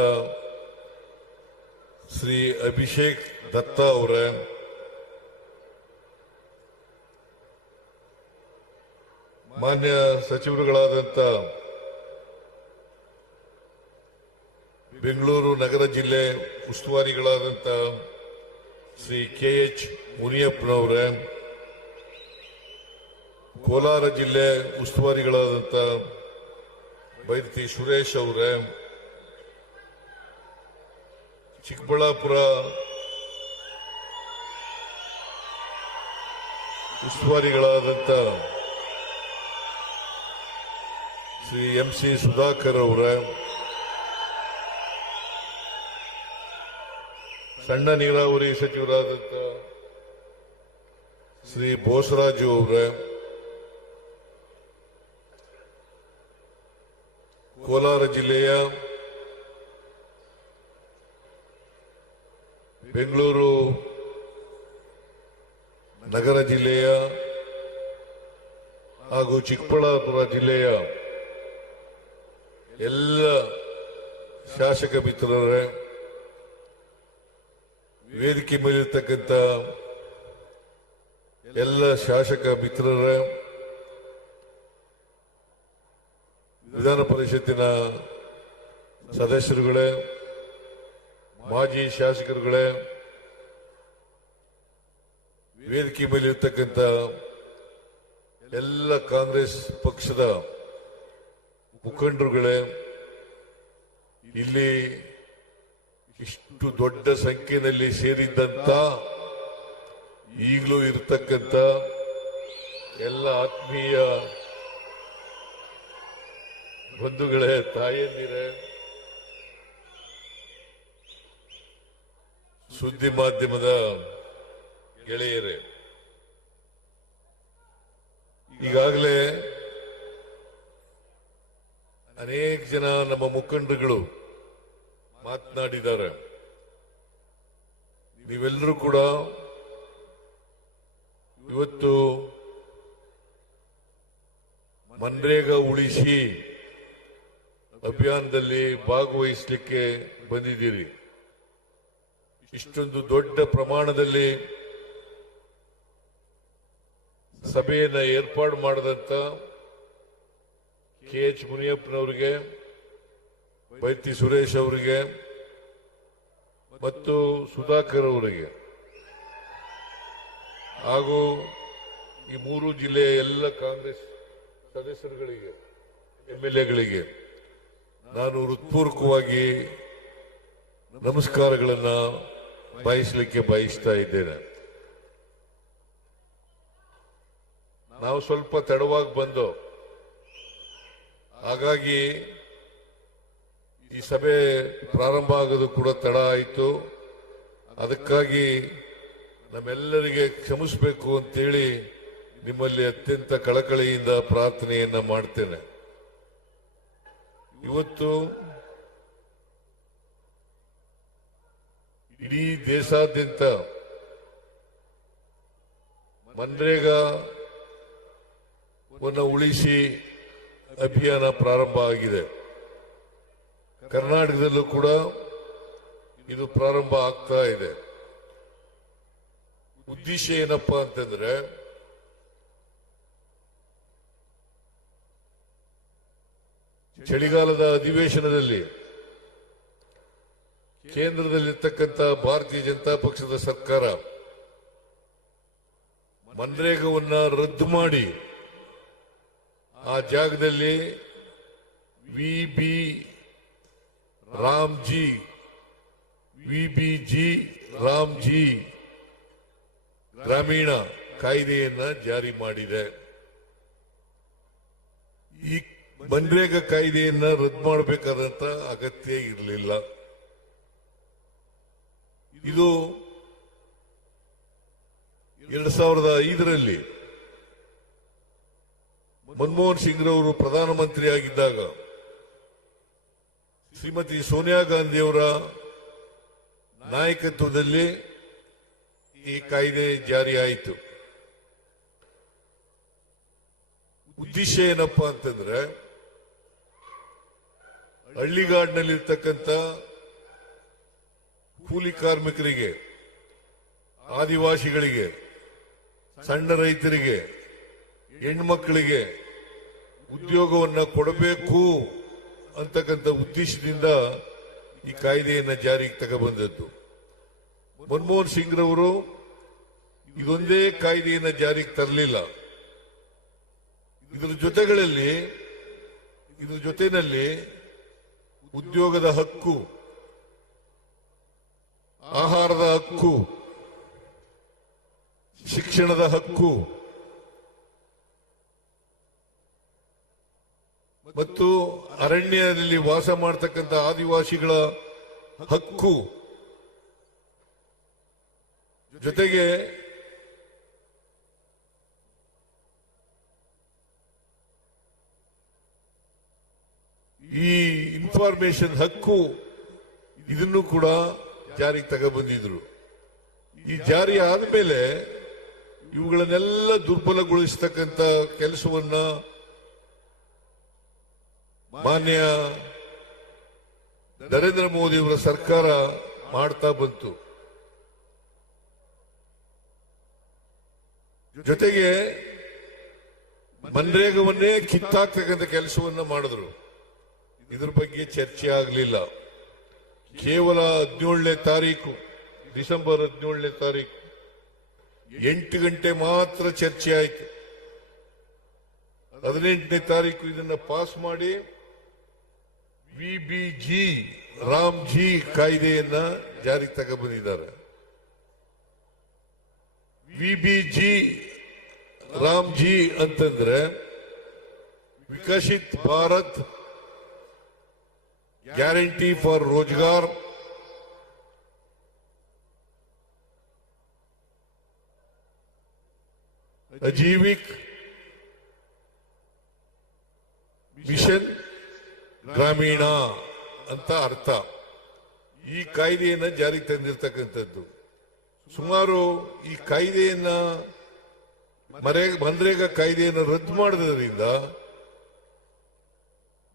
ಶ್ರೀ ಅಭಿಷೇಕ್ ದತ್ತಾ ಅವರ, ಮಾನ್ಯ ಸಚಿವರುಗಳಾದಂತ ಬೆಂಗಳೂರು ನಗರ ಜಿಲ್ಲೆ ಉಸ್ತುವಾರಿಗಳಾದಂತ ಶ್ರೀ ಕೆ.ಎಚ್. ಮುನಿಯಪ್ಪನವರ, ಕೋಲಾರ ಜಿಲ್ಲೆ ಉಸ್ತುವಾರಿಗಳಾದಂತ ಬೈರತಿ ಸುರೇಶ್ ಅವರ, ಚಿಕ್ಕಬಳ್ಳಾಪುರ ಉಸ್ತುವಾರಿಗಳಾದಂತ ಶ್ರೀ ಎಂ.ಸಿ. ಸುಧಾಕರ್ ಅವರ, ಸಣ್ಣ ನೀರಾವರಿ ಸಚಿವರಾದಂತ ಶ್ರೀ ಬೋಸರಾಜು ಅವರ, ಕೋಲಾರ ಜಿಲ್ಲೆಯ ಬೆಂಗಳೂರು ನಗರ ಜಿಲ್ಲೆಯ ಹಾಗೂ ಚಿಕ್ಕಬಳ್ಳಾಪುರ ಜಿಲ್ಲೆಯ ಎಲ್ಲ ಶಾಸಕ ಮಿತ್ರರೇ, ವೇದಿಕೆ ಮೇಲಿರ್ತಕ್ಕಂಥ ಎಲ್ಲ ಶಾಸಕ ಮಿತ್ರರೇ, ವಿಧಾನ ಪರಿಷತ್ತಿನ ಸದಸ್ಯರುಗಳೇ, ಮಾಜಿ ಶಾಸಕರುಗಳೇ, ವೇದಿಕೆ ಮೇಲಿರ್ತಕ್ಕಂಥ ಎಲ್ಲ ಕಾಂಗ್ರೆಸ್ ಪಕ್ಷದ ಮುಖಂಡರುಗಳೇ, ಇಲ್ಲಿ ಇಷ್ಟು ದೊಡ್ಡ ಸಂಖ್ಯೆಯಲ್ಲಿ ಸೇರಿದ್ದಂತ ಈಗಲೂ ಇರತಕ್ಕಂತ ಎಲ್ಲ ಆತ್ಮೀಯ ಬಂಧುಗಳೇ, ತಾಯಂದಿರೇ, ಸುದ್ದಿ ಮಾಧ್ಯಮದ ಗೆಳೆಯರೇ, ಈಗಾಗಲೇ ಅನೇಕ ಜನ ನಮ್ಮ ಮುಖಂಡರುಗಳು ಮಾತನಾಡಿದ್ದಾರೆ. ನೀವೆಲ್ಲರೂ ಕೂಡ ಇವತ್ತು ಮನ್ರೇಗಾ ಉಳಿಸಿ ಅಭಿಯಾನದಲ್ಲಿ ಭಾಗವಹಿಸಲಿಕ್ಕೆ ಬಂದಿದ್ದೀರಿ. ಇಷ್ಟೊಂದು ದೊಡ್ಡ ಪ್ರಮಾಣದಲ್ಲಿ ಸಭೆಯನ್ನ ಏರ್ಪಾಡು ಮಾಡದಂತ KH ಮುನಿಯಪ್ಪನವರಿಗೆ, ಬೈತಿ ಸುರೇಶ್ ಅವರಿಗೆ ಮತ್ತು ಸುಧಾಕರ್ ಅವರಿಗೆ ಹಾಗೂ ಈ 3 ಜಿಲ್ಲೆಯ ಎಲ್ಲ ಕಾಂಗ್ರೆಸ್ ಸದಸ್ಯರುಗಳಿಗೆ, MLAಗಳಿಗೆ ನಾನು ಹೃತ್ಪೂರ್ವಕವಾಗಿ ನಮಸ್ಕಾರಗಳನ್ನ ಬಯಸ್ತಾ ಇದ್ದೇನೆ. ನಾವು ಸ್ವಲ್ಪ ತಡವಾಗಿ ಬಂದು, ಹಾಗಾಗಿ ಈ ಸಭೆ ಪ್ರಾರಂಭ ಆಗೋದು ಕೂಡ ತಡ ಆಯಿತು. ಅದಕ್ಕಾಗಿ ನಮ್ಮೆಲ್ಲರಿಗೆ ಕ್ಷಮಿಸಬೇಕು ಅಂತೇಳಿ ನಿಮ್ಮಲ್ಲಿ ಅತ್ಯಂತ ಕಳಕಳಿಯಿಂದ ಪ್ರಾರ್ಥನೆಯನ್ನ ಮಾಡ್ತೇನೆ. ಇವತ್ತು ಇಡೀ ದೇಶಾದ್ಯಂತ ಮನ್ರೇಗಾವನ್ನು ಉಳಿಸಿ ಅಭಿಯಾನ ಪ್ರಾರಂಭ ಆಗಿದೆ. ಕರ್ನಾಟಕದಲ್ಲೂ ಕೂಡ ಇದು ಪ್ರಾರಂಭ ಆಗ್ತಾ ಇದೆ. ಉದ್ದೇಶ ಏನಪ್ಪಾ ಅಂತಂದ್ರೆ, ಚಳಿಗಾಲದ ಅಧಿವೇಶನದಲ್ಲಿ ಕೇಂದ್ರದಲ್ಲಿರ್ತಕ್ಕಂಥ ಭಾರತೀಯ ಜನತಾ ಪಕ್ಷದ ಸರ್ಕಾರ ಮನ್ರೇಗಾವನ್ನ ರದ್ದು ಮಾಡಿ ಆ ಜಾಗದಲ್ಲಿ ವಿಬಿಜಿ ರಾಮ್ಜಿ ಗ್ರಾಮೀಣ ಕಾಯ್ದೆಯನ್ನ ಜಾರಿ ಮಾಡಿದೆ. ಈ ಮನ್ರೇಗಾ ಕಾಯ್ದೆಯನ್ನ ರದ್ದು ಮಾಡಬೇಕಾದಂತ ಅಗತ್ಯ ಇರಲಿಲ್ಲ. ಇದು 2005ರಲ್ಲಿ ಮನಮೋಹನ್ ಸಿಂಗ್ ರವರು ಪ್ರಧಾನಮಂತ್ರಿ ಆಗಿದ್ದಾಗ ಶ್ರೀಮತಿ ಸೋನಿಯಾ ಗಾಂಧಿಯವರ ನಾಯಕತ್ವದಲ್ಲಿ ಈ ಕಾಯ್ದೆ ಜಾರಿಯಾಯಿತು. ಉದ್ದೇಶ ಏನಪ್ಪಾ ಅಂತಂದ್ರೆ, ಹಳ್ಳಿಗಾಡಿನಲ್ಲಿರ್ತಕ್ಕಂಥ ಕೂಲಿ ಕಾರ್ಮಿಕರಿಗೆ, ಆದಿವಾಸಿಗಳಿಗೆ, ಸಣ್ಣ ರೈತರಿಗೆ, ಹೆಣ್ಮಕ್ಕಳಿಗೆ ಉದ್ಯೋಗವನ್ನ ಕೊಡಬೇಕು ಅಂತಕ್ಕಂಥ ಉದ್ದೇಶದಿಂದ ಈ ಕಾಯ್ದೆಯನ್ನ ಜಾರಿಗೆ ತಗೊಬಂದದ್ದು. ಮನಮೋಹನ್ ಸಿಂಗ್ ರವರು ಇದೊಂದೇ ಕಾಯ್ದೆಯನ್ನ ಜಾರಿಗೆ ತರಲಿಲ್ಲ. ಇದರ ಜೊತೆಯಲ್ಲಿ ಉದ್ಯೋಗದ ಹಕ್ಕು, ಆಹಾರದ ಹಕ್ಕು, ಶಿಕ್ಷಣದ ಹಕ್ಕು ಮತ್ತು ಅರಣ್ಯದಲ್ಲಿ ವಾಸ ಮಾಡತಕ್ಕಂಥ ಆದಿವಾಸಿಗಳ ಹಕ್ಕು, ಜೊತೆಗೆ ಈ ಇನ್ಫಾರ್ಮೇಶನ್ ಹಕ್ಕು, ಇದನ್ನು ಕೂಡ ಜಾರಿಗೆ ತಗೊಬಂದಿದ್ರು. ಈ ಜಾರಿ ಆದಮೇಲೆ ಇವುಗಳನ್ನೆಲ್ಲ ದುರ್ಬಲಗೊಳಿಸತಕ್ಕಂಥ ಕೆಲಸವನ್ನ ಮಾನ್ಯ ನರೇಂದ್ರ ಮೋದಿ ಅವರ ಸರ್ಕಾರ ಮಾಡ್ತಾ ಬಂತು. ಜೊತೆಗೆ ಮನ್ರೇಗಾವನ್ನೇ ಕಿತ್ತಾಕ್ತಕ್ಕಂಥ ಕೆಲಸವನ್ನ ಮಾಡಿದ್ರು. ಇದ್ರ ಬಗ್ಗೆ ಚರ್ಚೆ ಆಗಲಿಲ್ಲ. ಕೇವಲ 17ನೇ ತಾರೀಕು, ಡಿಸೆಂಬರ್ 17ನೇ ತಾರೀಕು 8 ಗಂಟೆ ಮಾತ್ರ ಚರ್ಚೆ ಆಯಿತು. 18ನೇ ತಾರೀಕು ಇದನ್ನ ಪಾಸ್ ಮಾಡಿ ವಿಬಿಜಿ ರಾಮ್ಜಿ ಕಾಯ್ದೆಯನ್ನ ಜಾರಿಗೆ ತಗೊಂಡ್ಬಂದಿದ್ದಾರೆ. ವಿಬಿಜಿ ರಾಮ್ಜಿ ಅಂತಂದ್ರೆ Viksit Bharat guarantee for Rozgar, Ajeevika mission Gramin ಅಂತ ಅರ್ಥ. ಈ ಕಾಯ್ದೆಯನ್ನ ಜಾರಿಗೆ ತಂದಿರತಕ್ಕಂಥದ್ದು ಸುಮಾರು ಈ ಕಾಯ್ದೆಯನ್ನ ಮನ್ರೇಗಾ ಕಾಯ್ದೆಯನ್ನು ರದ್ದು ಮಾಡೋದ್ರಿಂದ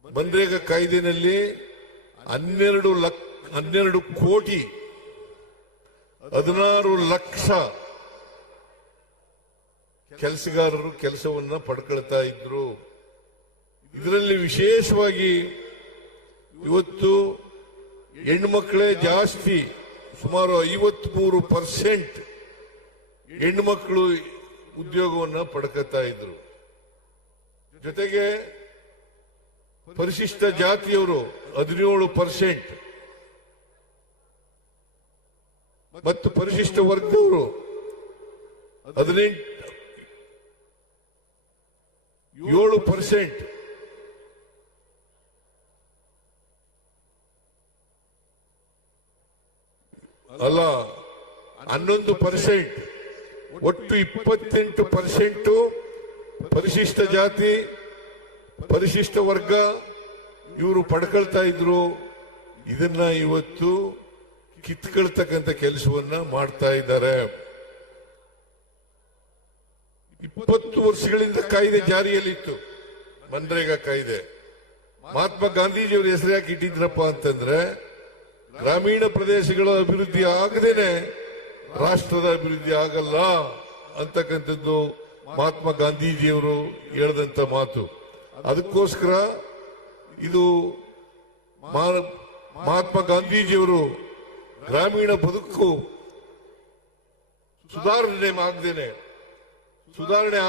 ಮನ್ರೇಗಾ ಕಾಯ್ದೆನಲ್ಲಿ 12 ಕೋಟಿ 16 ಲಕ್ಷ ಕೆಲಸಗಾರರು ಕೆಲಸವನ್ನ ಪಡ್ಕೊಳ್ತಾ ಇದ್ರು. ಇದರಲ್ಲಿ ವಿಶೇಷವಾಗಿ ಇವತ್ತು ಹೆಣ್ಣು ಮಕ್ಕಳೇ ಜಾಸ್ತಿ, ಸುಮಾರು 53% ಹೆಣ್ಣು ಮಕ್ಕಳು ಉದ್ಯೋಗವನ್ನ ಪಡ್ಕೊತಾ ಇದ್ರು. ಜೊತೆಗೆ ಪರಿಶಿಷ್ಟ ಜಾತಿಯವರು 17% ಮತ್ತು ಪರಿಶಿಷ್ಟ ವರ್ಗದವರು 7%. ಅಲ್ಲ 11%, ಒಟ್ಟು 28% ಪರಿಶಿಷ್ಟ ಜಾತಿ ಪರಿಶಿಷ್ಟ ವರ್ಗ ಇವರು ಪಡ್ಕೊಳ್ತಾ ಇದ್ರು. ಇದನ್ನ ಇವತ್ತು ಕಿತ್ಕೊಳ್ತಕ್ಕಂಥ ಕೆಲಸವನ್ನ ಮಾಡ್ತಾ ಇದ್ದಾರೆ. 20 ವರ್ಷಗಳಿಂದ ಕಾಯ್ದೆ ಜಾರಿಯಲ್ಲಿತ್ತು, ಮನ್ರೇಗಾ ಕಾಯ್ದೆ. ಮಹಾತ್ಮ ಗಾಂಧೀಜಿಯವರ ಹೆಸರು ಯಾಕೆ ಇಟ್ಟಿದ್ರಪ್ಪ ಅಂತಂದ್ರೆ ಗ್ರಾಮೀಣ ಪ್ರದೇಶಗಳ ಅಭಿವೃದ್ಧಿ ಆಗದೇನೆ ರಾಷ್ಟ್ರದ ಅಭಿವೃದ್ಧಿ ಆಗಲ್ಲ ಅಂತಕ್ಕಂಥದ್ದು ಮಹಾತ್ಮ ಗಾಂಧೀಜಿಯವರು ಹೇಳಿದಂತ ಮಾತು. ಅದಕ್ಕೋಸ್ಕರ ಇದು ಮಹಾತ್ಮ ಗಾಂಧೀಜಿಯವರು ಗ್ರಾಮೀಣ ಬದುಕು ಸುಧಾರಣೆ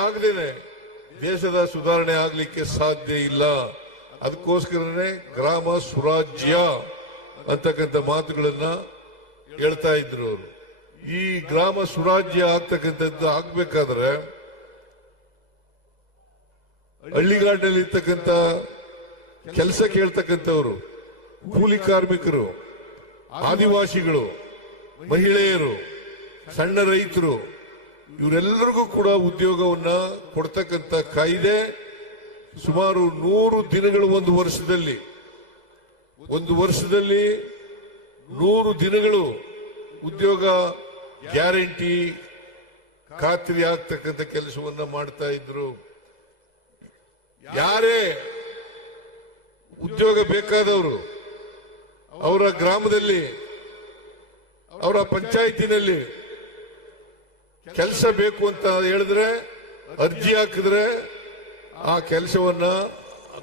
ಆಗದೇನೆ ದೇಶದ ಸುಧಾರಣೆ ಆಗ್ಲಿಕ್ಕೆ ಸಾಧ್ಯ ಇಲ್ಲ. ಅದಕ್ಕೋಸ್ಕರನೇ ಗ್ರಾಮ ಸ್ವರಾಜ್ಯ ಅಂತಕ್ಕಂಥ ಮಾತುಗಳನ್ನ ಹೇಳ್ತಾ ಇದ್ರು ಅವರು. ಈ ಗ್ರಾಮ ಸ್ವರಾಜ್ಯ ಆಗ್ತಕ್ಕಂಥದ್ದು ಆಗ್ಬೇಕಾದ್ರೆ ಹಳ್ಳಿಗಾಡಿನಲ್ಲಿ ಇರ್ತಕ್ಕಂಥ ಕೆಲಸ ಕೇಳ್ತಕ್ಕಂಥವ್ರು, ಕೂಲಿ ಕಾರ್ಮಿಕರು, ಆದಿವಾಸಿಗಳು, ಮಹಿಳೆಯರು, ಸಣ್ಣ ರೈತರು, ಇವರೆಲ್ಲರಿಗೂ ಕೂಡ ಉದ್ಯೋಗವನ್ನ ಕೊಡ್ತಕ್ಕಂಥ ಕಾಯ್ದೆ ಸುಮಾರು 100 ದಿನಗಳು ಒಂದು ವರ್ಷದಲ್ಲಿ 100 ದಿನಗಳು ಉದ್ಯೋಗ ಗ್ಯಾರಂಟಿ ಖಾತ್ರಿ ಆಗ್ತಕ್ಕಂಥ ಕೆಲಸವನ್ನ ಮಾಡ್ತಾ ಇದ್ರು. ಯಾರೇ ಉದ್ಯೋಗ ಬೇಕಾದವರು ಅವರ ಗ್ರಾಮದಲ್ಲಿ ಅವರ ಪಂಚಾಯಿತಿನಲ್ಲಿ ಕೆಲಸ ಬೇಕು ಅಂತ ಹೇಳಿದ್ರೆ ಅರ್ಜಿ ಹಾಕಿದ್ರೆ ಆ ಕೆಲಸವನ್ನ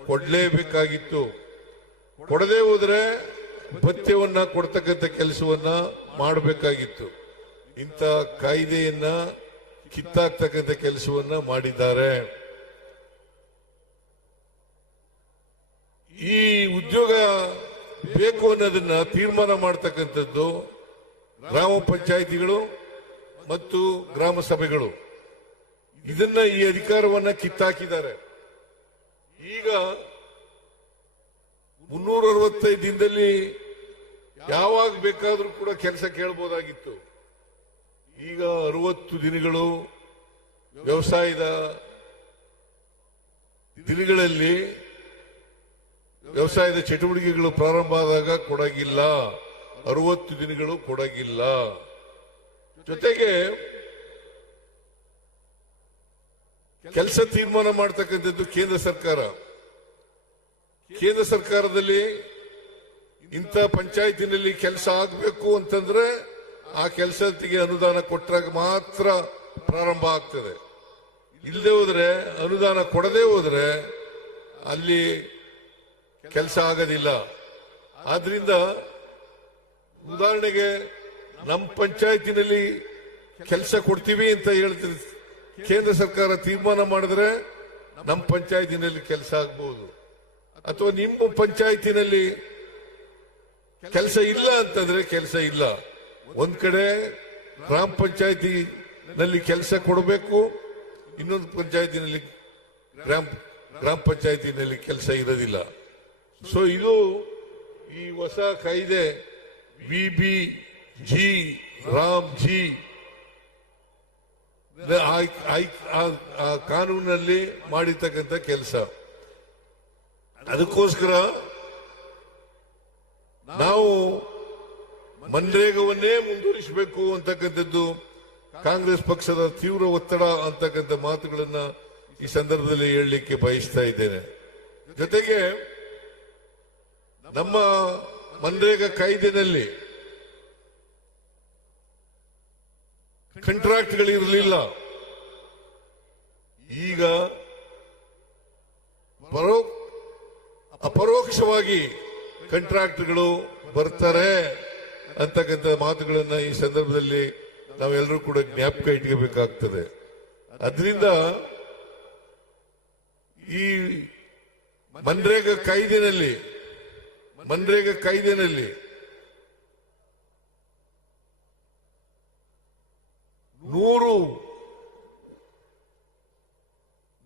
ಕೊಡ್ಲೇಬೇಕಾಗಿತ್ತು. ಕೊಡದೆ ಹೋದ್ರೆ ಭತ್ಯವನ್ನ ಕೊಡ್ತಕ್ಕಂಥ ಕೆಲಸವನ್ನ ಮಾಡಬೇಕಾಗಿತ್ತು. ಇಂಥ ಕಾಯ್ದೆಯನ್ನ ಕಿತ್ತಾಕ್ತಕ್ಕಂಥ ಕೆಲಸವನ್ನ ಮಾಡಿದ್ದಾರೆ. ಈ ಉದ್ಯೋಗ ಬೇಕು ಅನ್ನೋದನ್ನ ತೀರ್ಮಾನ ಮಾಡತಕ್ಕಂಥದ್ದು ಗ್ರಾಮ ಪಂಚಾಯಿತಿಗಳು ಮತ್ತು ಗ್ರಾಮ ಸಭೆಗಳು. ಇದನ್ನ ಈ ಅಧಿಕಾರವನ್ನ ಕಿತ್ತಾಕಿದ್ದಾರೆ. ಈಗ 365 ದಿನದಲ್ಲಿ ಯಾವಾಗ ಬೇಕಾದ್ರೂ ಕೂಡ ಕೆಲಸ ಕೇಳಬಹುದಾಗಿತ್ತು. ಈಗ 60 ದಿನಗಳು ವ್ಯವಸಾಯದ ದಿನಗಳಲ್ಲಿ ವ್ಯವಸಾಯದ ಚಟುವಟಿಕೆಗಳು ಪ್ರಾರಂಭ ಆದಾಗ ಕೊಡಗಿಲ್ಲ, 60 ದಿನಗಳು ಕೊಡಗಿಲ್ಲ. ಜೊತೆಗೆ ಕೆಲಸ ತೀರ್ಮಾನ ಮಾಡತಕ್ಕಂಥದ್ದು ಕೇಂದ್ರ ಸರ್ಕಾರ. ಕೇಂದ್ರ ಸರ್ಕಾರದಲ್ಲಿ ಇಂಥ ಪಂಚಾಯತಿನಲ್ಲಿ ಕೆಲಸ ಆಗಬೇಕು ಅಂತಂದ್ರೆ ಆ ಕೆಲಸಕ್ಕೆ ಅನುದಾನ ಕೊಟ್ಟಾಗ ಮಾತ್ರ ಪ್ರಾರಂಭ ಆಗ್ತದೆ. ಇಲ್ಲದೆ ಹೋದ್ರೆ, ಅನುದಾನ ಕೊಡದೆ ಹೋದ್ರೆ ಅಲ್ಲಿ ಕೆಲಸ ಆಗೋದಿಲ್ಲ. ಆದ್ರಿಂದ ಉದಾಹರಣೆಗೆ ನಮ್ಮ ಪಂಚಾಯತಿನಲ್ಲಿ ಕೆಲಸ ಕೊಡ್ತೀವಿ ಅಂತ ಹೇಳ್ತೀವಿ, ಕೇಂದ್ರ ಸರ್ಕಾರ ತೀರ್ಮಾನ ಮಾಡಿದ್ರೆ ನಮ್ಮ ಪಂಚಾಯತಿನಲ್ಲಿ ಕೆಲಸ ಆಗಬಹುದು. ಅಥವಾ ನಿಮ್ಮ ಪಂಚಾಯತಿನಲ್ಲಿ ಕೆಲಸ ಇಲ್ಲ ಅಂತಂದ್ರೆ ಕೆಲಸ ಇಲ್ಲ. ಒಂದ್ ಕಡೆ ಗ್ರಾಮ ಪಂಚಾಯತಿ ನಲ್ಲಿ ಕೆಲಸ ಕೊಡಬೇಕು, ಇನ್ನೊಂದು ಪಂಚಾಯತಿನಲ್ಲಿ ಗ್ರಾಮ ಪಂಚಾಯತಿನಲ್ಲಿ ಕೆಲಸ ಇರೋದಿಲ್ಲ. ಸೊ ಇದು ಈ ಹೊಸ ಕಾಯ್ದೆ VBG ರಾಮ್ ಜಿ ಆ ಕಾನೂನಲ್ಲಿ ಮಾಡಿರ್ತಕ್ಕಂಥ ಕೆಲಸ. ಅದಕ್ಕೋಸ್ಕರ ನಾವು ಮನ್ರೇಗವನ್ನೇ ಮುಂದುವರಿಸಬೇಕು ಅಂತಕ್ಕಂಥದ್ದು ಕಾಂಗ್ರೆಸ್ ಪಕ್ಷದ ತೀವ್ರ ಒತ್ತಡ ಅಂತಕ್ಕಂಥ ಮಾತುಗಳನ್ನ ಈ ಸಂದರ್ಭದಲ್ಲಿ ಹೇಳಲಿಕ್ಕೆ ಬಯಸ್ತಾ ಇದ್ದೇನೆ. ಜೊತೆಗೆ ನಮ್ಮ ಮನ್ರೇಗಾ ಕಾಯ್ದೆನಲ್ಲಿ ಕಾಂಟ್ರಾಕ್ಟ್ಗಳಿರಲಿಲ್ಲ. ಈಗ ಅಪರೋಕ್ಷವಾಗಿ ಕಾಂಟ್ರಾಕ್ಟ್ಗಳು ಬರ್ತಾರೆ ಅಂತಕ್ಕಂಥ ಮಾತುಗಳನ್ನ ಈ ಸಂದರ್ಭದಲ್ಲಿ ನಾವೆಲ್ಲರೂ ಕೂಡ ಜ್ಞಾಪಕ ಇಟ್ಕೋಬೇಕಾಗ್ತದೆ. ಅದರಿಂದ ಈ ಮನ್ರೇಗಾ ಕಾಯ್ದೆನಲ್ಲಿ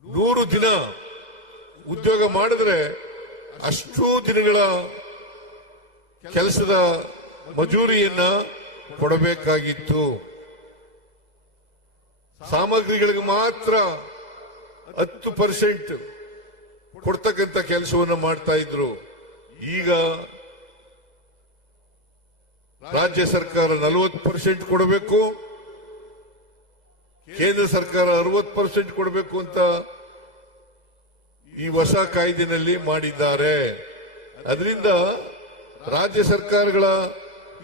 100 ದಿನ ಉದ್ಯೋಗ ಮಾಡಿದ್ರೆ ಅಷ್ಟು ದಿನಗಳ ಕೆಲಸದ ಮಜೂರಿಯನ್ನ ಕೊಡಬೇಕಾಗಿತ್ತು. ಸಾಮಗ್ರಿಗಳಿಗೆ ಮಾತ್ರ 10% ಕೊಡ್ತಕ್ಕಂಥ ಕೆಲಸವನ್ನು ಮಾಡ್ತಾ ಇದ್ರು. ಈಗ ರಾಜ್ಯ ಸರ್ಕಾರ 40% ಕೊಡಬೇಕು, ಕೇಂದ್ರ ಸರ್ಕಾರ 60% ಕೊಡಬೇಕು ಅಂತ ಈ ಹೊಸ ಕಾಯ್ದೆನಲ್ಲಿ ಮಾಡಿದ್ದಾರೆ. ಅದರಿಂದ ರಾಜ್ಯ ಸರ್ಕಾರಗಳ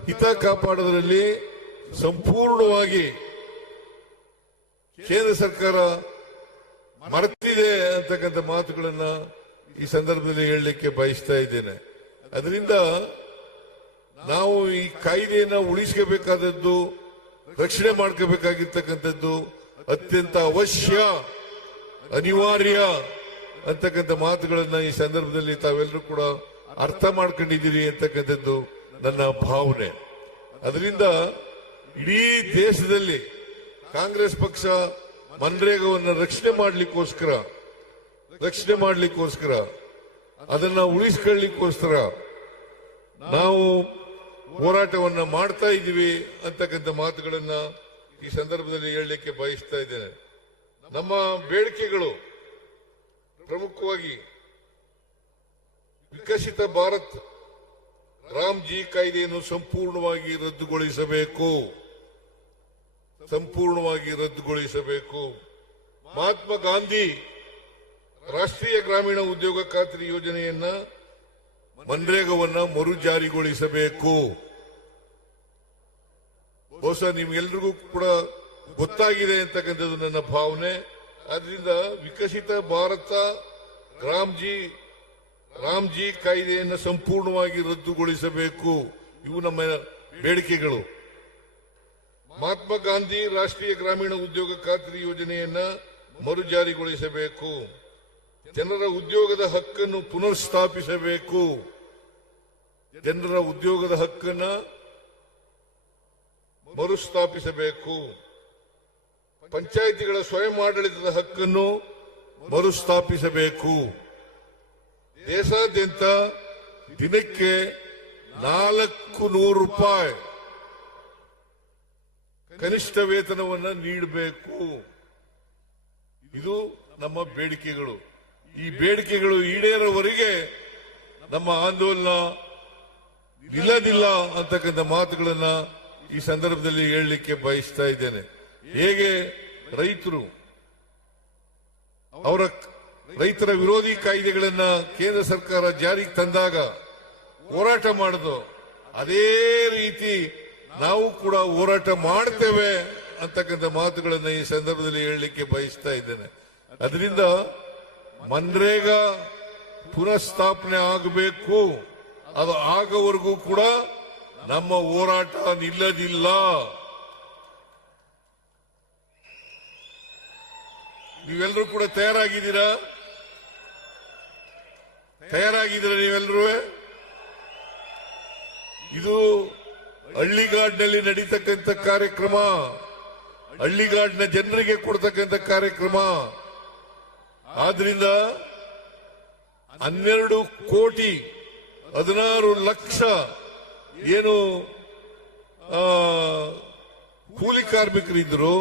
ಹಿತ ಕಾಪಾಡೋದ್ರಲ್ಲಿ ಸಂಪೂರ್ಣವಾಗಿ ಕೇಂದ್ರ ಸರ್ಕಾರ ಮರೆತಿದೆ ಅಂತಕ್ಕಂಥ ಮಾತುಗಳನ್ನ ಈ ಸಂದರ್ಭದಲ್ಲಿ ಹೇಳಲಿಕ್ಕೆ ಬಯಸ್ತಾ ಇದ್ದೇನೆ. ಅದರಿಂದ ನಾವು ಈ ಕಾಯ್ದೆಯನ್ನ ಉಳಿಸ್ಕೋಬೇಕಾದದ್ದು, ರಕ್ಷಣೆ ಮಾಡ್ಕೋಬೇಕಾಗಿರ್ತಕ್ಕಂಥದ್ದು ಅತ್ಯಂತ ಅವಶ್ಯ, ಅನಿವಾರ್ಯ ಅಂತಕ್ಕಂಥ ಮಾತುಗಳನ್ನ ಈ ಸಂದರ್ಭದಲ್ಲಿ ತಾವೆಲ್ಲರೂ ಕೂಡ ಅರ್ಥ ಮಾಡ್ಕೊಂಡಿದ್ದೀರಿ ಅಂತಕ್ಕಂಥದ್ದು ನನ್ನ ಭಾವನೆ. ಅದರಿಂದ ಇಡೀ ದೇಶದಲ್ಲಿ ಕಾಂಗ್ರೆಸ್ ಪಕ್ಷ ಮನ್ರೇಗಾವನ್ನು ರಕ್ಷಣೆ ಮಾಡಲಿಕ್ಕೋಸ್ಕರ ಅದನ್ನ ಉಳಿಸ್ಕೊಳ್ಳಿಕ್ಕೋಸ್ಕರ ನಾವು ಹೋರಾಟವನ್ನ ಮಾಡ್ತಾ ಇದ್ದೀವಿ ಅಂತಕ್ಕಂಥ ಮಾತುಗಳನ್ನ ಈ ಸಂದರ್ಭದಲ್ಲಿ ಹೇಳಲಿಕ್ಕೆ ಬಯಸ್ತಾ ಇದ್ದೇನೆ. ನಮ್ಮ ಬೇಡಿಕೆಗಳು ಪ್ರಮುಖವಾಗಿ ವಿಕಸಿತ ಭಾರತ್ ರಾಮ್ ಜಿ ಕಾಯ್ದೆಯನ್ನು ಸಂಪೂರ್ಣವಾಗಿ ರದ್ದುಗೊಳಿಸಬೇಕು. ಮಹಾತ್ಮ ಗಾಂಧಿ ರಾಷ್ಟ್ರೀಯ ಗ್ರಾಮೀಣ ಉದ್ಯೋಗ ಖಾತ್ರಿ ಯೋಜನೆಯನ್ನ ಮನ್ರೇಗಾವನ್ನ ಮರು ಜಾರಿಗೊಳಿಸಬೇಕು. ಬಹುಶಃ ನಿಮ್ಗೆಲ್ರಿಗೂ ಕೂಡ ಗೊತ್ತಾಗಿದೆ ಅಂತಕ್ಕಂಥದ್ದು ನನ್ನ ಭಾವನೆ. ಆದ್ರಿಂದ ವಿಕಸಿತ ಭಾರತ ರಾಮ್ ಜಿ ಕಾಯ್ದೆಯನ್ನು ಸಂಪೂರ್ಣವಾಗಿ ರದ್ದುಗೊಳಿಸಬೇಕು. ಇವು ನಮ್ಮ ಬೇಡಿಕೆಗಳು. ಮಹಾತ್ಮ ಗಾಂಧಿ ರಾಷ್ಟ್ರೀಯ ಗ್ರಾಮೀಣ ಉದ್ಯೋಗ ಖಾತ್ರಿ ಯೋಜನೆಯನ್ನ ಮರು ಜಾರಿಗೊಳಿಸಬೇಕು. ಜನರ ಉದ್ಯೋಗದ ಹಕ್ಕನ್ನು ಪುನರ್ಸ್ಥಾಪಿಸಬೇಕು. ಮರುಸ್ಥಾಪಿಸಬೇಕು. ಪಂಚಾಯಿತಿಗಳ ಸ್ವಯಂ ಆಡಳಿತದ ಹಕ್ಕನ್ನು ಮರುಸ್ಥಾಪಿಸಬೇಕು. ದೇಶಾದ್ಯಂತ ದಿನಕ್ಕೆ 400 ರೂಪಾಯಿ ಕನಿಷ್ಠ ವೇತನವನ್ನು ನೀಡಬೇಕು. ಇದು ನಮ್ಮ ಬೇಡಿಕೆಗಳು. ಈ ಬೇಡಿಕೆಗಳು ಈಡೇರೋವರೆಗೆ ನಮ್ಮ ಆಂದೋಲನ ನಿಲ್ಲದಿಲ್ಲ ಅಂತಕ್ಕಂಥ ಮಾತುಗಳನ್ನ ಈ ಸಂದರ್ಭದಲ್ಲಿ ಹೇಳಲಿಕ್ಕೆ ಬಯಸ್ತಾ ಇದ್ದೇನೆ. ಹೇಗೆ ರೈತರ ವಿರೋಧಿ ಕಾಯ್ದೆಗಳನ್ನ ಕೇಂದ್ರ ಸರ್ಕಾರ ಜಾರಿಗೆ ತಂದಾಗ ಹೋರಾಟ ಮಾಡಿದ್ರು, ಅದೇ ರೀತಿ ನಾವು ಕೂಡ ಹೋರಾಟ ಮಾಡ್ತೇವೆ ಅಂತಕ್ಕಂಥ ಮಾತುಗಳನ್ನ ಈ ಸಂದರ್ಭದಲ್ಲಿ ಹೇಳಲಿಕ್ಕೆ ಬಯಸ್ತಾ ಇದ್ದೇನೆ. ಅದರಿಂದ ಮನ್ರೇಗಾ ಪುನಃಸ್ಥಾಪನೆ ಆಗಬೇಕು. ಅದು ಆಗೋವರೆಗೂ ಕೂಡ ನಮ್ಮ ಹೋರಾಟ ನಿಲ್ಲದಿಲ್ಲ. ನೀವೆಲ್ಲರೂ ಕೂಡ ತಯಾರಾಗಿದ್ದೀರಾ ನೀವೆಲ್ಲರೂ? ಇದು ಹಳ್ಳಿಗಾಡಿನಲ್ಲಿ ನಡೀತಕ್ಕಂಥ ಕಾರ್ಯಕ್ರಮ, ಹಳ್ಳಿಗಾಡಿನ ಜನರಿಗೆ ಕೊಡ್ತಕ್ಕಂಥ ಕಾರ್ಯಕ್ರಮ. ಆದ್ರಿಂದ 12 ಕೋಟಿ 16 ಲಕ್ಷ ಏನು ಕೂಲಿ ಕಾರ್ಮಿಕರಿದ್ರು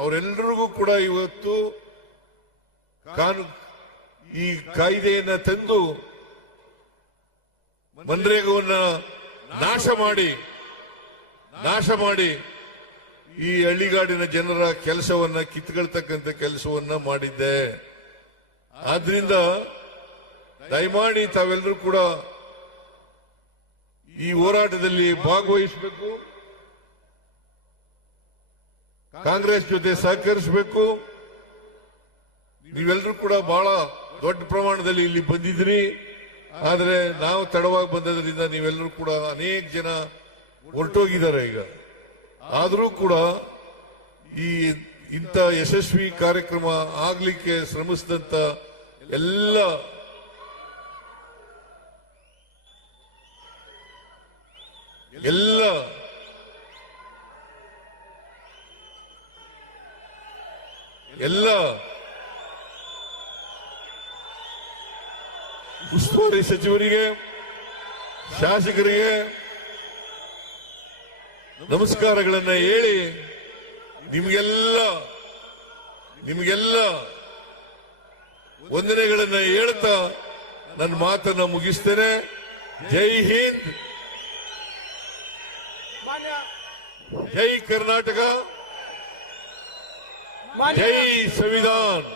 ಅವರೆಲ್ಲರಿಗೂ ಕೂಡ ಇವತ್ತು ಈ ಕಾಯ್ದೆಯನ್ನ ತಂದು ಮನ್ರೇಗವನ್ನ ನಾಶ ಮಾಡಿ ಈ ಹಳ್ಳಿಗಾಡಿನ ಜನರ ಕೆಲಸವನ್ನ ಕಿತ್ಕೊಳ್ತಕ್ಕಂಥ ಕೆಲಸವನ್ನ ಮಾಡಿದ್ದೆ. ಆದ್ರಿಂದ ದಯಮಾಡಿ ತಾವೆಲ್ಲರೂ ಕೂಡ ಈ ಹೋರಾಟದಲ್ಲಿ ಭಾಗವಹಿಸಬೇಕು, ಕಾಂಗ್ರೆಸ್ ಜೊತೆ ಸಹಕರಿಸಬೇಕು. ನೀವೆಲ್ಲರೂ ಕೂಡ ಬಹಳ ದೊಡ್ಡ ಪ್ರಮಾಣದಲ್ಲಿ ಇಲ್ಲಿ ಬಂದಿದ್ರಿ. ಆದ್ರೆ ನಾವು ತಡವಾಗಿ ಬಂದದ್ರಿಂದ ನೀವೆಲ್ಲರೂ ಕೂಡ ಅನೇಕ ಜನ ಹೊರಟೋಗಿದ್ದಾರೆ ಈಗ. ಆದರೂ ಕೂಡ ಇಂಥ ಯಶಸ್ವಿ ಕಾರ್ಯಕ್ರಮ ಆಗ್ಲಿಕ್ಕೆ ಶ್ರಮಿಸಿದಂತ ಎಲ್ಲ ಉಸ್ತುವಾರಿ ಸಚಿವರಿಗೆ, ಶಾಸಕರಿಗೆ ನಮಸ್ಕಾರಗಳನ್ನ ಹೇಳಿ ನಿಮಗೆಲ್ಲ ವಂದನೆಗಳನ್ನ ಹೇಳ್ತಾ ನನ್ನ ಮಾತನ್ನ ಮುಗಿಸ್ತೇನೆ. ಜೈ ಹಿಂದ್, ಜೈ ಕರ್ನಾಟಕ, ಜೈ ಸಂವಿಧಾನ್.